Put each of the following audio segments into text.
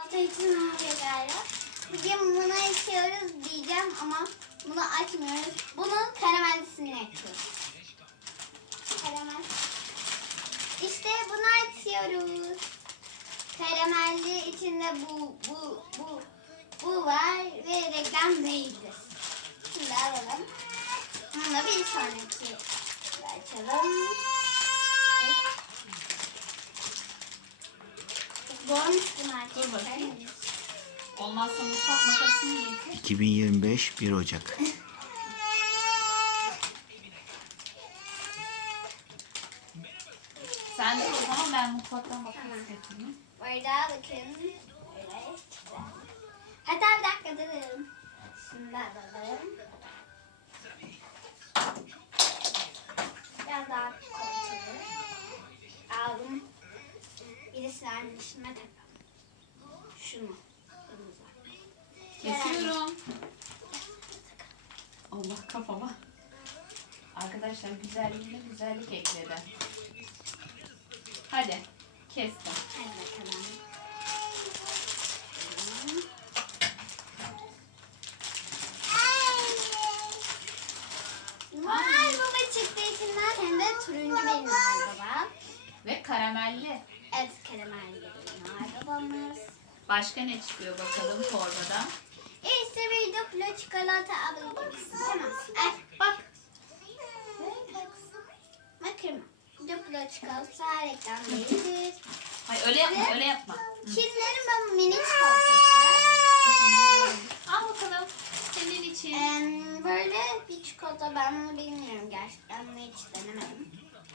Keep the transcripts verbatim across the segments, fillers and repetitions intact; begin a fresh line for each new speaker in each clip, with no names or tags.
Çikolata için ne oluyor galiba? Bugün bunu açıyoruz diyeceğim ama bunu açmıyoruz. Bunun karamellisini yapıyoruz. Karamel. İşte bunu açıyoruz. Karamelli içinde bu bu bu bu var ve reklam değildir. Şimdi alalım. Bunu da bir sonraki açalım. Zormuş bunu açalım.
Dur bakayım. Olmazsa mutfak makasını getir.
iki bin yirmi beş bir Ocak.
Sen de o zaman ben mutfaktan makas getireyim.
Bu arada bakın. Böyle. Hatta bir dakika durun. Şimdi alalım. Biraz daha kontrolü. Aldım. Birisini dışına takalım. Şunu.
Kesiyorum. Allah kafama. Arkadaşlar güzelliğine güzellik ekledi. Hadi kestim.
Hadi bakalım. Noel Baba çıktı içinden hem de turuncu bir Noel Baba.
Ve karamelli.
Evet karamelli bir Noel Babamız.
Başka ne çıkıyor bakalım torbadan?
İşte bir duplo çikolata alabilirsin. Tamam. Ay bak. Bakın. Duplo çikolata reklam değildir.
Hayır öyle yapma öyle yapma.
Kizlerin ben mini çikolatası.
Al bakalım senin için.
Ee, böyle bir çikolata ben bunu bilmiyorum gerçekten. Bunu hiç denemedim.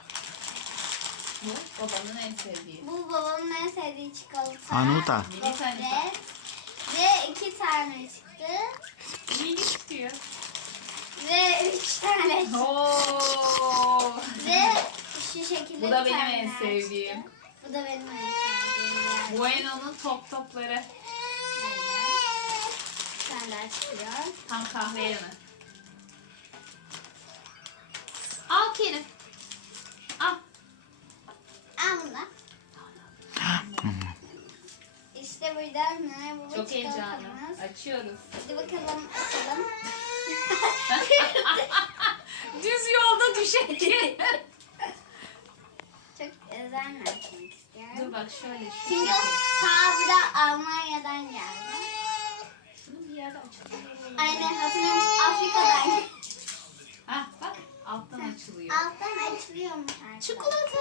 Bu babanın en sevdiği.
Bu babamın en sevdiği çikolata.
Hanuta.
Mini tane.
Evet. Ve iki tane çıktı.
Mini çıkıyor.
Ve üç tane çıktı.
Oo.
Ve şu şekilde
Bu da
bir
benim
tane
en
daha
sevdiğim.
çıktı. Bu da benim en sevdiğim.
Bueno'nun top topları.
Böyle. Bir tane daha çıkıyor.
Tam kahve yanı. Al Kerim. Al.
Al bunu da. İşte burada ne bu
Çok heyecanlı.
çikolatamız.
Açıyoruz.
Hadi bakalım açalım.
Düz yolda düşerken.
Çok özel mi açmak istiyorum?
Dur bak şöyle. Şu
Çünkü ta burada Almanya'dan geldi.
Şunu bir yerde açalım.
Aynen hatırlıyor musun? Afrika'dan.
Hah bak alttan açılıyor.
Alttan açılıyormuş arkadaşlar.
Çikolata.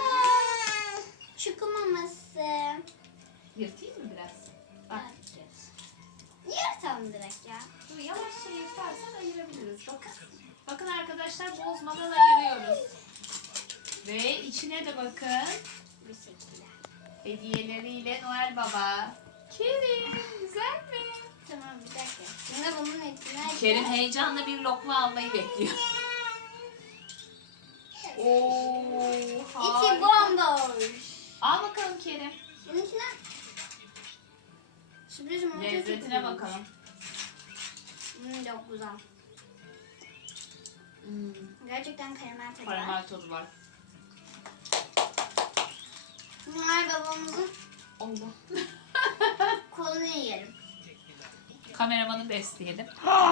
Çikolata.
Yırtayım mı biraz? Bak.
Yırtalım direkt ya.
Dur yavaşça yırtarsak ayırabiliriz. Bakın. Bakın arkadaşlar bozmadan ayırıyoruz. Ve içine de bakın.
Bu şekilde.
Hediyeleriyle Noel Baba. Kerim güzel mi?
Tamam bir dakika. Şimdi bunun etini açacağız.
Kerim heyecanla bir lokma almayı bekliyor. Oo,
İçi
harika.
bomboş.
Al bakalım Kerim.
Bunun içine sürpriz yumurta
Lezzetine
çıkıyormuş.
bakalım.
Hmm, çok güzel.
Hmm,
Gerçekten karamel tadı var.
karamel tozu var.
Noel babamızın
Allah.
kolunu yiyelim.
Kameramanı besleyelim.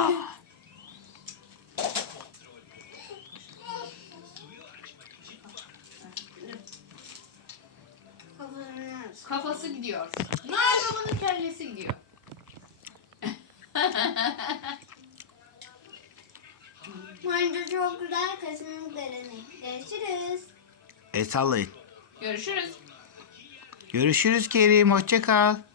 Kafasını yiyoruz.
Kafası gidiyor. Noel Baba'nın kellesi gidiyor.
Bence çok güzel. Kesinlikle deneyin. Görüşürüz.
El sallayın.
Görüşürüz.
Görüşürüz Kerim. Hoşça kal.